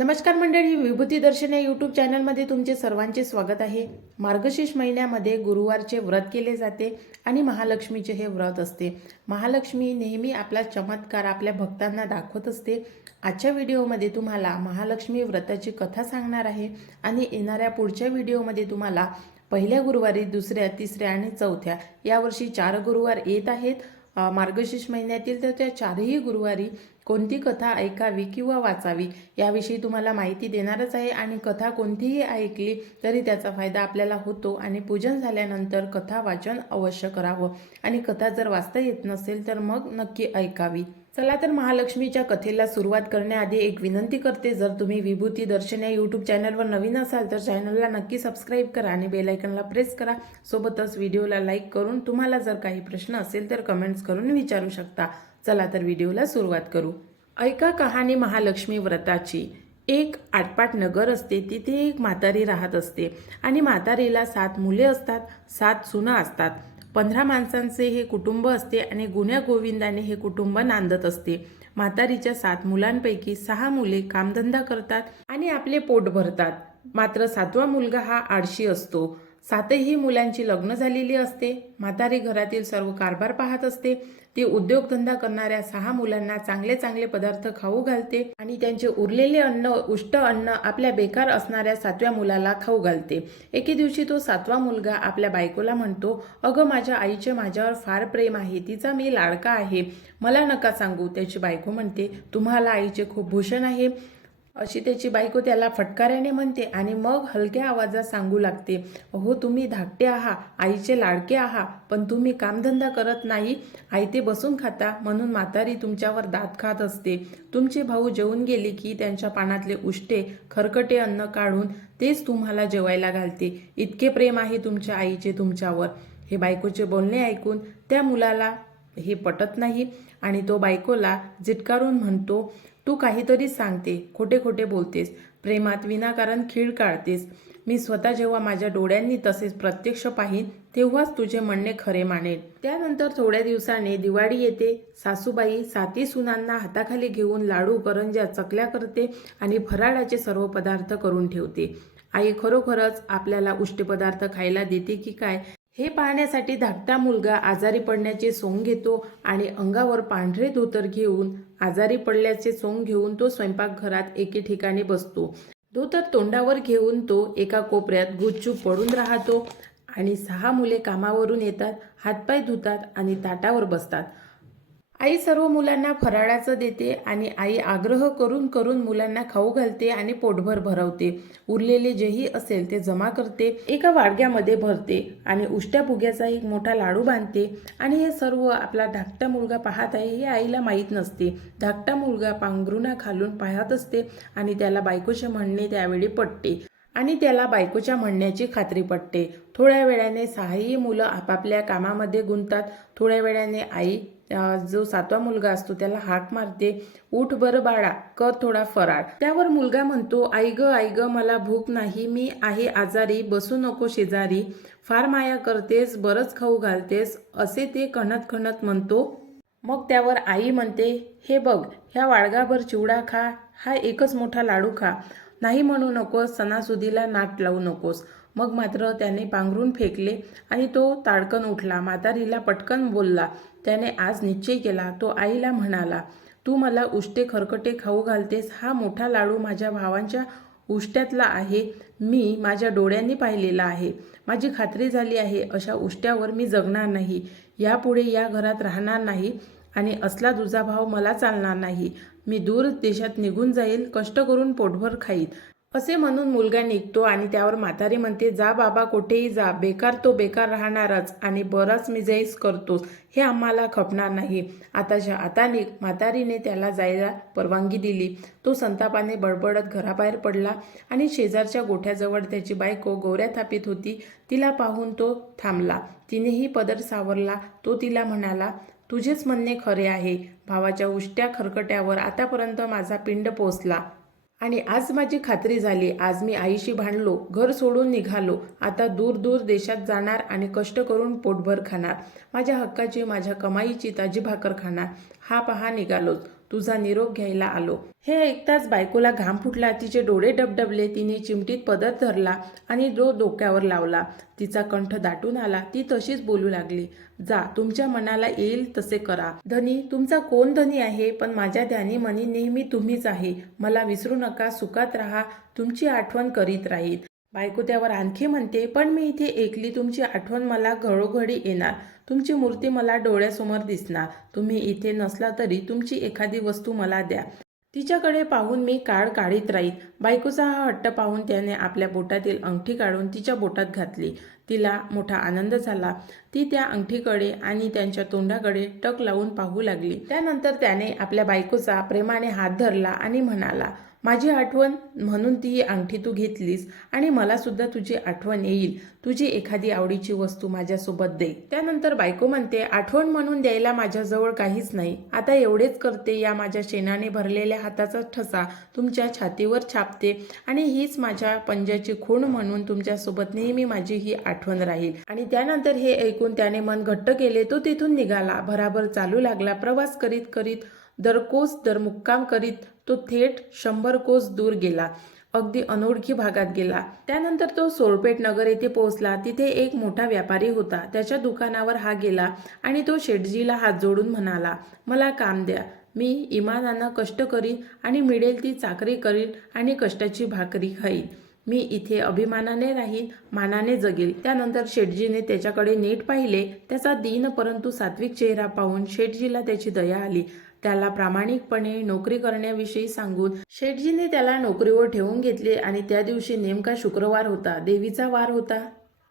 नमस्कार मंडळी, विभूती दर्शन या यूट्यूब चॅनलमध्ये तुमचे सर्वांचे स्वागत आहे। मार्गशीर्ष महिन्यामध्ये गुरुवारचे व्रत केले जाते आणि महालक्ष्मीचे हे व्रत असते। महालक्ष्मी नेहमी आपला चमत्कार आपल्या भक्तांना दाखवत असते। आजच्या व्हिडिओमध्ये तुम्हाला महालक्ष्मी व्रताची कथा सांगणार आहे आणि येणाऱ्या पुढच्या व्हिडिओमध्ये तुम्हाला पहिल्या गुरुवारी, दुसऱ्या, तिसऱ्या आणि चौथ्या यावर्षी 4 गुरुवार येत आहेत मार्गशीर्ष महिन्यातील, तर त्या 4ही गुरुवारी कोणती कथा ऐकावी किंवा वाचावी याविषयी तुम्हाला माहिती देणारच आहे। आणि कथा कोणतीही ऐकली तरी त्याचा फायदा आपल्याला होतो आणि पूजन झाल्यानंतर कथा वाचन अवश्य करावं आणि कथा जर वाचता येत नसेल तर मग नक्की ऐकावी। चला तर महालक्ष्मीच्या कथेला सुरुवात करण्याआधी एक विनंती करते, जर तुम्ही विभूती दर्शन या यूट्यूब चॅनलवर नवीन असाल तर चॅनलला नक्की सबस्क्राईब करा आणि बेल आयकॉनला प्रेस करा। सोबतच व्हिडिओला लाईक करून तुम्हाला जर काही प्रश्न असेल तर कमेंट्स करून विचारू शकता। चला तर व्हिडिओला सुरुवात करू। ऐका कहाणी महालक्ष्मी व्रताची। एक आटपाट नगर असते, तिथे एक म्हातारी राहत असते आणि म्हातारीला 7 मुले असतात, 7 सुना असतात। 15 माणसांचे हे कुटुंब असते आणि गुण्या गोविंदाने हे कुटुंब नांदत असते। म्हातारीच्या 7 मुलांपैकी 6 मुले कामधंदा करतात आणि आपले पोट भरतात, मात्र 7वा मुलगा हा आळशी असतो। 7ही मुलांची लग्न झालेली असते। म्हातारी घरातील सर्व कारभार पाहत असते। ती उद्योगधंदा करणाऱ्या 6 मुलांना चांगले चांगले पदार्थ खाऊ घालते आणि त्यांचे उरलेले अन्न, उष्ट अन्न आपल्या बेकार असणाऱ्या 7व्या मुलाला खाऊ घालते। एके दिवशी तो 7वा मुलगा आपल्या बायकोला म्हणतो, अगं माझ्या आईचे माझ्यावर फार प्रेम आहे, तिचा मी लाडका आहे, मला नका सांगू। त्याची बायको म्हणते, तुम्हाला आईचे खूप भूषण आहे, अशी त्याची बायको त्याला फटकाऱ्याने म्हणते आणि मग हलक्या आवाजात सांगू लागते, हो तुम्ही धाकटे आहात, आईचे लाडके आहात, पण तुम्ही कामधंदा करत नाही, आयते बसून खाता, म्हणून म्हातारी तुमच्यावर दात खात असते। तुमचे भाऊ जेवून गेले की त्यांच्या पानातले उष्टे खरकटे अन्न काढून तेच तुम्हाला जेवायला घालते, इतके प्रेम आहे तुमच्या आईचे तुमच्यावर। हे बायकोचे बोलणे ऐकून त्या मुलाला हे पटत नाही आणि तो बायकोला जिटकारून म्हणतो, तू काहीतरी सांगते, खोटे खोटे बोलतेस, प्रेमात विनाकारण खीळ काढतेस। मी स्वतः जेव्हा माझ्या डोळ्यांनी तसेच प्रत्यक्ष पाहीन तेव्हाच तुझे म्हणणे खरे मानेल। त्यानंतर थोड्या दिवसाने दिवाळी येते। सासूबाई 7ही सुनांना हाताखाली घेऊन लाडू, करंज्या, चकल्या करते आणि फराळाचे सर्व पदार्थ करून ठेवते। आई खरोखरच आपल्याला उष्टे पदार्थ खायला देते की काय हे पाहण्यासाठी धाकटा मुलगा आजारी पडण्याचे सोंग घेतो आणि अंगावर पांढरे धोतर घेऊन, आजारी पडल्याचे सोंग घेऊन तो स्वयंपाकघरात एके ठिकाणी बसतो। धोतर तोंडावर घेऊन तो एका कोपऱ्यात गुपचूप पडून राहतो आणि 6 मुले कामावरून येतात, हातपाय धुतात आणि ताटावर बसतात। आई सर्व मुलांना फराळाचं देते आणि आई आग्रह करून करून मुलांना खाऊ घालते आणि पोटभर भरवते। उरलेले जेही असेल ते जमा करते, एका वाडग्यामध्ये भरते आणि उष्ट्या फुग्याचा एक मोठा लाडू बांधते आणि हे सर्व आपला धाकटा मुलगा पाहत आहे हे आईला माहीत नसते। धाकटा मुलगा पांघरुणा खालून पाहत असते आणि त्याला बायकोचे म्हणणे त्यावेळी पटते आणि त्याला बायकोच्या म्हणण्याची खात्री पटते। थोड्या वेळाने 6ही मुलं आपापल्या कामामध्ये गुंततात। थोड्या वेळाने आई जो 7वा मुलगा असतो त्याला हाक मारते, उठ बरं बाळा, कर थोडा फराळ। त्यावर मुलगा म्हणतो, आई ग मला भूक नाही, मी आहे आजारी, बसू नको शेजारी, फार माया करतेस, बरंच खाऊ घालतेस, असे ते खणत खणत म्हणतो। मग त्यावर आई म्हणते, हे बघ, ह्या वाडगाभर चिवडा खा, हा एकच मोठा लाडू खा, नाही म्हणू नकोस, सणासुदीला नाट लावू नकोस। मग मात्र त्याने पांघरून फेकले आणि तो ताडकन उठला। म्हातारीला पटकन बोलला, त्याने आज निश्चय केला। तो आईला म्हणाला, तू मला उष्टे खरकटे खाऊ घालतेस, हा मोठा लाडू माझ्या भावांच्या उष्ट्यातला आहे, मी माझ्या डोळ्यांनी पाहिलेला आहे, माझी खात्री झाली आहे, अशा उष्ट्यावर मी जगणार नाही, यापुढे या घरात राहणार नाही आणि असला दुजाभाव मला चालणार नाही, मी दूर देशात निघून जाईल, कष्ट करून पोटभर खाईन, असे म्हणून मुलगा निघतो आणि त्यावर म्हातारी म्हणते, जा बाबा, कुठेही जा, बेकार तो बेकार राहणारच आणि बराच मिजाईस करतोस, हे आम्हाला खपणार नाही, आताच्या आता निघ। म्हातारीने त्याला जायला परवानगी दिली। तो संतापाने बडबडत घराबाहेर पडला आणि शेजारच्या गोठ्याजवळ त्याची बायको गोऱ्या थापीत होती, तिला पाहून तो थांबला। तिनेही पदर सावरला। तो तिला म्हणाला, तुझेच म्हणणे खरे आहे, भावाच्या उष्ट्या खरकट्यावर आतापर्यंत माझा पिंड पोचला आणि आज माझी खात्री झाली, आज मी आईशी भांडलो, घर सोडून निघालो, आता दूर दूर देशात जाणार आणि कष्ट करून पोटभर खाणार, माझ्या हक्काची, माझ्या कमाईची ताजी भाकर खाणार, हा पहा निघालोच। तुझा निरोप घ्यायला आलो. हे ऐकताच बायकोला घाम फुटला. तिचे डोळे डबडबले. तिने चिमटीत पदर धरला आणि डोक्यावर लावला. तिचा कंठ दाटून आला. ती तशीच बोलू लागली, जा, तुमच्या मनाला येईल तसे करा. धनी, तुमचा कोण धनी आहे? पण माझ्या ध्यानी मनी नेहमी तुम्हीच आहे. मला विसरू नका, सुखात राहा, तुमची आठवण करीत राहील. बायको त्यावर आणखी म्हणते, पण मी इथे एकली, तुमची आठवण मला घडोघडी येणार. तुमची मूर्ती मला डोळ्यासमोर दिसणार. तुम्ही इथे नसला तरी तुमची एखादी वस्तू मला द्या. तिच्याकडे पाहून मी काळ काढीत राहील. बायकोचा हा हट्ट पाहून त्याने आपल्या बोटातील अंगठी काढून तिच्या बोटात घातली. तिला मोठा आनंद झाला. ती त्या अंगठीकडे आणि त्यांच्या तोंडाकडे टक लावून पाहू लागली. त्यानंतर त्याने आपल्या बायकोचा प्रेमाने हात धरला आणि म्हणाला, माझी आठवण म्हणून ती अंगठी तू घेतलीस आणि मला सुद्धा तुझी आठवण येईल. तुझी एखादी आवडीची वस्तू माझ्यासोबत दे. त्यानंतर बायको म्हणते, आठवण म्हणून द्यायला माझ्याजवळ काहीच नाही. आता एवढेच करते, या माझ्या शेणाने भरलेल्या हाताचा ठसा तुमच्या छातीवर छापते आणि हीच माझ्या पंजाची खूण म्हणून तुमच्यासोबत नेहमी माझी ही आठवण राहील. आणि त्यानंतर हे ऐकून त्याने मन घट्ट केले. तो तिथून निघाला. भराभर चालू लागला. प्रवास करीत करीत दरकोस मुक्काम करीत तो थेट 100 कोस दूर गेला. अगदी अनोळखी भागात गेला. त्यानंतर तो सोरपेठ नगर येथे पोहोचला. तिथे एक मोठा व्यापारी होता. त्याच्या दुकानावर हा गेला आणि तो शेठजीला हात जोडून म्हणाला, मला काम द्या. मी इमानानं कष्ट करीन आणि मिळेल ती चाकरी करीन आणि कष्टाची भाकरी खाईन. मी इथे अभिमानाने राहीन, मानाने जगेल. त्यानंतर शेठजीने त्याच्याकडे नीट पाहिले. त्याचा दीन परंतु सात्विक चेहरा पाहून शेठजीला त्याची दया आली. त्याला प्रामाणिकपणे नोकरी करण्याविषयी सांगून शेठजीने त्याला नोकरीवर ठेवून घेतले. आणि त्या दिवशी नेमका शुक्रवार होता, देवीचा वार होता.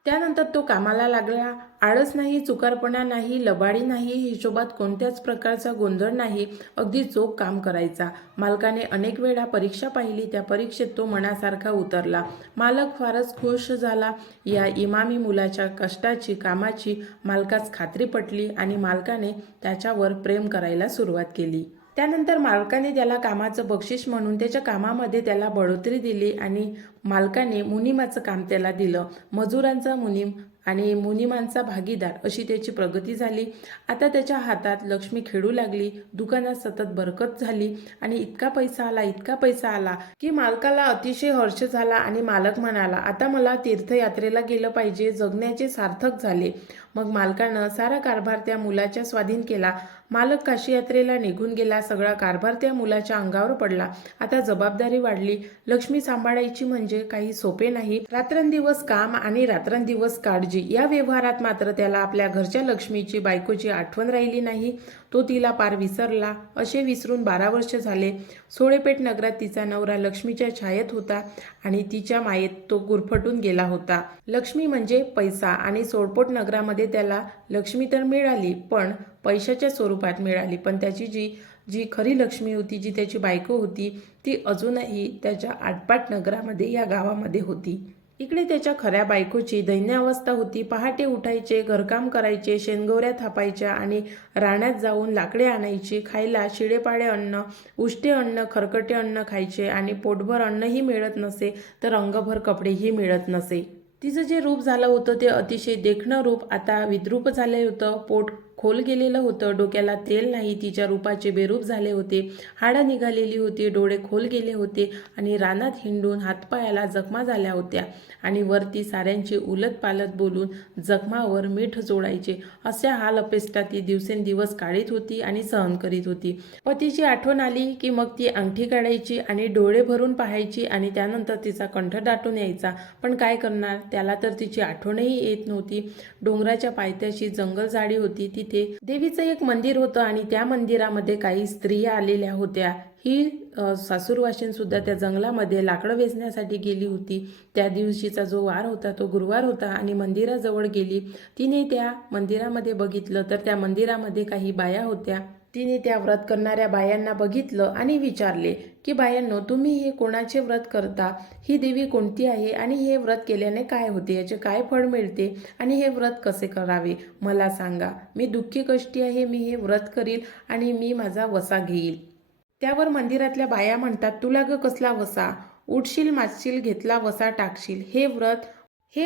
त्यानंतर तो कामाला लागला. आळस नाही, चुकारपणा नाही, लबाडी नाही, हिशोबात कोणत्याच प्रकारचा गोंधळ नाही. अगदी चोख काम करायचा. मालकाने अनेक वेळा परीक्षा पाहिली. त्या परीक्षेत तो मनासारखा उतरला. मालक फारच खुश झाला. या इमामी मुलाच्या कष्टाची, कामाची मालकास खात्री पटली आणि मालकाने त्याच्यावर प्रेम करायला सुरुवात केली. त्यानंतर मालकाने त्याला कामाचं बक्षीस म्हणून त्याच्या कामामध्ये त्याला बढोतरी दिली आणि मालकाने मुनिमाचं काम त्याला दिलं. मजुरांचा मुनीम आणि मुनिमांचा भागीदार अशी त्याची प्रगती झाली. आता त्याच्या हातात लक्ष्मी खेळू लागली. दुकानात सतत बरकत झाली आणि इतका पैसा आला की मालकाला अतिशय हर्ष झाला. आणि मालक म्हणाला, आता मला तीर्थयात्रेला गेलं पाहिजे, जगण्याचे सार्थक झाले. मग मालकानं सारा कारभार त्या मुलाच्या स्वाधीन केला. मालक काशी यात्रेला निघून गेला. सगळा कारभार त्या मुलाच्या अंगावर पडला. आता जबाबदारी वाढली. लक्ष्मी सांभाळायची म्हणजे काही सोपे नाही. रात्रंदिवस काम आणि रात्रंदिवस काळजी. या व्यवहारात मात्र त्याला आपल्या घरच्या लक्ष्मीची, बायकोची आठवण राहिली नाही. तो तिला पार विसरला. असे विसरून 12 वर्ष झाले. सोळेपेठ नगरात तिचा नवरा लक्ष्मीच्या छायेत होता आणि तिच्या मायेत तो गुरफटून गेला होता. लक्ष्मी म्हणजे पैसा. आणि सोळपेठ नगरामध्ये त्याला लक्ष्मी तर मिळाली, पण पैशाच्या स्वरूपात मिळाली. पण त्याची जी खरी लक्ष्मी होती, जी त्याची बायको होती, ती अजूनही त्याच्या आटपाट नगरामध्ये, या गावामध्ये होती. इकडे त्याच्या खऱ्या बायकोची दैन्यावस्था होती. पहाटे उठायचे, घरकाम करायचे, शेणगोऱ्या थापायच्या आणि रानात जाऊन लाकडे आणायची. खायला शिळेपाळे अन्न, उष्टे अन्न, खरकटे अन्न खायचे आणि पोटभर अन्नही मिळत नसे तर अंगभर कपडेही मिळत नसे. तिचं जे रूप झालं होतं ते अतिशय देखणं रूप आता विद्रूप झाले होतं. पोट खोल गेलेलं होतं. डोक्याला तेल नाही. तिच्या रूपाचे बेरूप झाले होते. हाडं निघालेली होती. डोळे खोल गेले होते आणि रानात हिंडून हातपायाला जखमा झाल्या होत्या. आणि वरती साऱ्यांची उलटपालट बोलून जखमावर मीठ जोडायचे. अशा हाल अपेष्टा ती दिवसेंदिवस काढीत होती आणि सहन करीत होती. पतीची आठवण आली की मग ती अंगठी काढायची आणि डोळे भरून पाहायची आणि त्यानंतर तिचा कंठ दाटून यायचा. पण काय करणार, त्याला तर तिची आठवणही येत नव्हती. डोंगराच्या पायथ्याशी जंगलझाडी होती. तिथे देवीचं एक मंदिर होतं आणि त्या मंदिरामध्ये काही स्त्रिया आलेल्या होत्या. ही सासूरवाशीण सुद्धा त्या जंगलामध्ये लाकडं वेचण्यासाठी गेली होती. त्या दिवशीचा जो वार होता तो गुरुवार होता आणि मंदिराजवळ गेली. तिने त्या मंदिरामध्ये बघितलं तर त्या मंदिरामध्ये काही बाया होत्या. तिने त्या व्रत करणाऱ्या बायांना बघितलं आणि विचारले की, बायांनो, तुम्ही हे कोणाचे व्रत करता? ही देवी कोणती आहे आणि हे व्रत केल्याने काय होते, याचे काय फळ मिळते आणि हे व्रत कसे करावे मला सांगा. मी दुःखी कष्टी आहे. मी हे व्रत करील आणि मी माझा वसा घेईल. त्यावर मंदिरातल्या बाया म्हणतात, तुला ग कसला वसा? उठशील, माचशील, घेतला वसा टाकशील. हे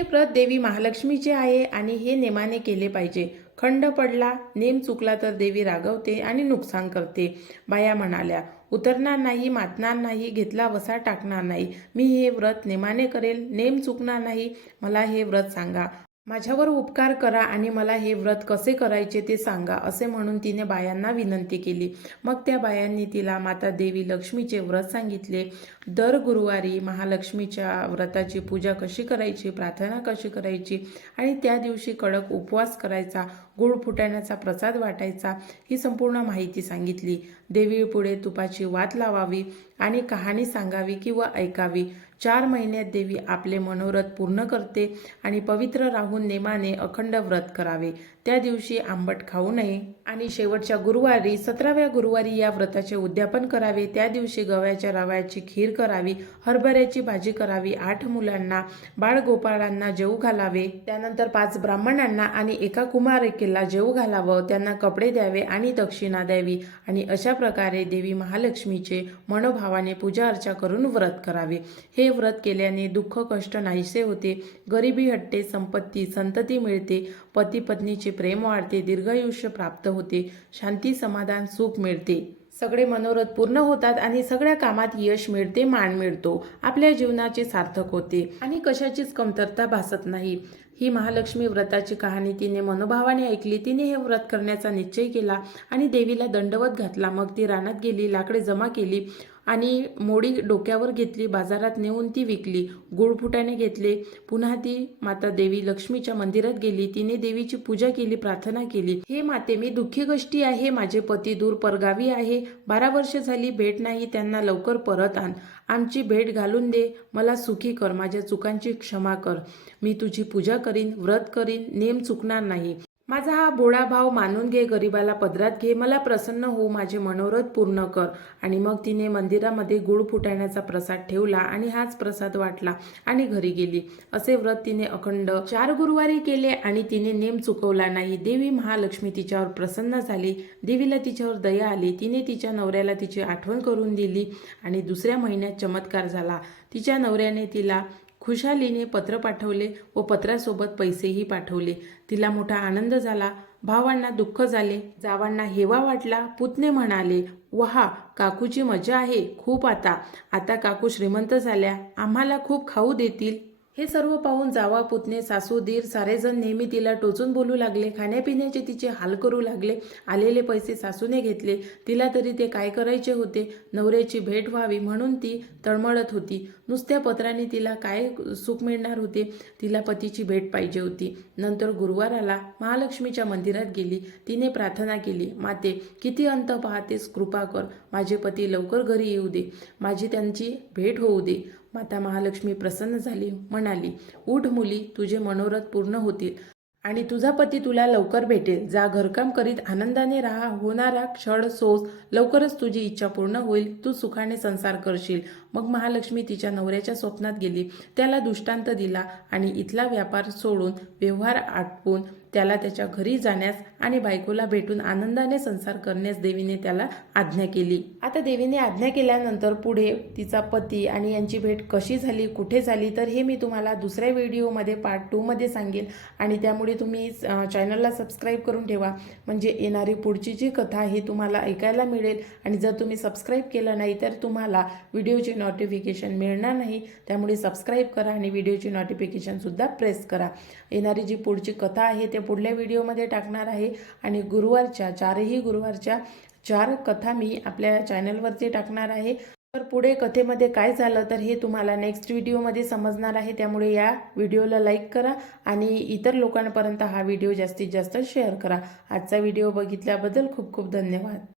व्रत देवी महालक्ष्मीचे आहे आणि हे नेमाने केले पाहिजे. खंड पडला, नेम चुकला तर देवी रागवते आणि नुकसान करते. बाया म्हणाल्या, उतरणार नाही, मातणार नाही, घेतला वसा टाकणार नाही. मी हे व्रत नेमाने करेल, नेम चुकणार नाही. मला हे व्रत सांगा. माझ्यावर उपकार करा आणि मला हे व्रत कसे करायचे ते सांगा, असे म्हणून तिने बायांना विनंती केली. मग त्या बायांनी तिला माता देवी लक्ष्मीचे व्रत सांगितले. दर गुरुवारी महालक्ष्मीच्या व्रताची पूजा कशी करायची, प्रार्थना कशी करायची आणि त्या दिवशी कडक उपवास करायचा, गुळ फुटाण्याचा प्रसाद वाटायचा, ही संपूर्ण माहिती सांगितली. देवीपुढे तुपाची वात लावावी आणि कहाणी सांगावी किंवा ऐकावी. 4 महिन्यात देवी आपले मनोरथ पूर्ण करते आणि पवित्र राहून नेमाने अखंड व्रत करावे. त्या दिवशी आंबट खाऊ नये आणि शेवटच्या गुरुवारी 17व्या गुरुवारी या व्रताचे उद्यापन करावे. त्या दिवशी गव्हाच्या रव्याची खीर करावी, हरभऱ्याची भाजी करावी, 8 मुलांना बाळगोपाळांना जेवू घालावे, त्यानंतर 5 ब्राह्मणांना आणि एका कुमारिकेला जेवू घालावं, त्यांना कपडे द्यावे आणि दक्षिणा द्यावी आणि अशा प्रकारे देवी महालक्ष्मीचे मनोभावाने पूजा अर्चा करून व्रत करावे. हे व्रत केल्याने दुःख कष्ट नाहीसे होते, गरिबी हटते, संपत्ती संतती मिळते, पती पत्नीचे प्रेम वाढते, दीर्घायुष्य प्राप्त होते, शांती समाधान सुख मिळते, सगळे मनोरथ पूर्ण होतात आणि सगळ्या कामात यश मिळते, मान मिळतो, आपल्या जीवनाचे सार्थक होते आणि कशाचीच कमतरता भासत नाही. ही महालक्ष्मी व्रताची कहाणी तिने मनोभावाने ऐकली. तिने हे व्रत करण्याचा निश्चय केला आणि देवीला दंडवत घातला. मग ती रानात गेली, लाकडे जमा केली आणि मोडी डोक्यावर घेतली, बाजारात नेऊन ती विकली, गुळ फुटाणे घेतले. पुन्हा ती माता देवी लक्ष्मीच्या मंदिरात गेली. तिने देवीची पूजा केली, प्रार्थना केली. हे माते, मी दुःखी कष्टी आहे, माझे पती दूर परगावी आहे, 12 वर्ष झाली भेट नाही, त्यांना लवकर परत आण, आमची भेट घालून दे, मला सुखी कर, माझ्या चुकांची क्षमा कर, मी तुझी पूजा करीन, व्रत करीन, नेम चुकणार नाही. माझा हा भोळा भाव मानून घे, गरिबाला पदरात घे, मला प्रसन्न हो, माझे मनोरथ पूर्ण कर. आणि मग तिने मंदिरामध्ये गुळ फुटाण्याचा प्रसाद ठेवला आणि हाच प्रसाद वाटला आणि घरी गेली. असे व्रत तिने अखंड 4 गुरुवारी केले आणि तिने नेम चुकवला नाही. देवी महालक्ष्मी तिच्यावर प्रसन्न झाली. देवीला तिच्यावर दया आली. तिने तिच्या नवऱ्याला तिची आठवण करून दिली आणि दुसऱ्या महिन्यात चमत्कार झाला. तिच्या नवऱ्याने तिला खुशालीने पत्र पाठवले व पत्रासोबत पैसेही पाठवले. तिला मोठा आनंद झाला. भावांना दुःख झाले, जावांना हेवा वाटला. पुतणे म्हणाले, वहा, काकूची मजा आहे खूप. आता काकू श्रीमंत झाल्या, आम्हाला खूप खाऊ देतील. हे सर्व पाहून जावा, पुतणे, सासू, दीर सारेजण नेहमी तिला टोचून बोलू लागले. खाण्यापिण्याचे तिचे हाल करू लागले. आलेले पैसे सासूने घेतले. तिला तरी ते काय करायचे होते. नवऱ्याची भेट व्हावी म्हणून ती तळमळत होती. नुसत्या पत्राने तिला काय सुख मिळणार होते. तिला पतीची भेट पाहिजे होती. नंतर गुरुवार आला. महालक्ष्मीच्या मंदिरात गेली. तिने प्रार्थना केली, माते, किती अंत पाहतेस, कृपा कर, माझे पती लवकर घरी येऊ दे, माझी त्यांची भेट होऊ दे. माता महालक्ष्मी प्रसन्न झाली, म्हणाली, उठ मुली, तुझे मनोरथ पूर्ण होतील आणि तुझा पती तुला लवकर भेटेल. जा, घरकाम करीत आनंदाने राहा, होणारा क्षण सोस, लवकरच तुझी इच्छा पूर्ण होईल, तू सुखाने संसार करशील. मग महालक्ष्मी तिच्या नवऱ्याच्या स्वप्नात गेली. त्याला दृष्टांत दिला आणि इथला व्यापार सोडून, व्यवहार आटपून त्याला त्याच्या घरी जाण्यास आणि बायकोला भेटून आनंदाने संसार करण्यास देवीने त्याला आज्ञा केली. आता देवीने आज्ञा केल्यानंतर पुढे तिचा पती आणि यांची भेट कशी झाली, कुठे झाली, तर हे मी तुम्हाला दुसऱ्या व्हिडिओमध्ये पार्ट 2 मध्ये सांगेल. आणि त्यामुळे तुम्ही चॅनलला सबस्क्राईब करून ठेवा, म्हणजे येणारी पुढची जी कथा आहे तुम्हाला ऐकायला मिळेल. आणि जर तुम्ही सबस्क्राईब केलं नाही तर तुम्हाला व्हिडिओचे नोटिफिकेशन मिळणार नाही. त्यामुळे सबस्क्राईब करा आणि व्हिडिओची नोटिफिकेशनसुद्धा प्रेस करा. येणारी जी पुढची कथा आहे ते पुढल्या व्हिडिओमध्ये टाकणार आहे. आणि गुरुवारच्या 4ही गुरुवारच्या 4 कथा मी आपल्या चॅनलवरती टाकणार आहे. तर पुढे कथेमध्ये काय झालं तर हे तुम्हाला नेक्स्ट व्हिडिओमध्ये समजणार आहे. त्यामुळे या व्हिडिओला लाईक करा आणि इतर लोकांपर्यंत हा व्हिडिओ जास्तीत जास्त शेअर करा. आजचा व्हिडिओ बघितल्याबद्दल खूप खूप धन्यवाद.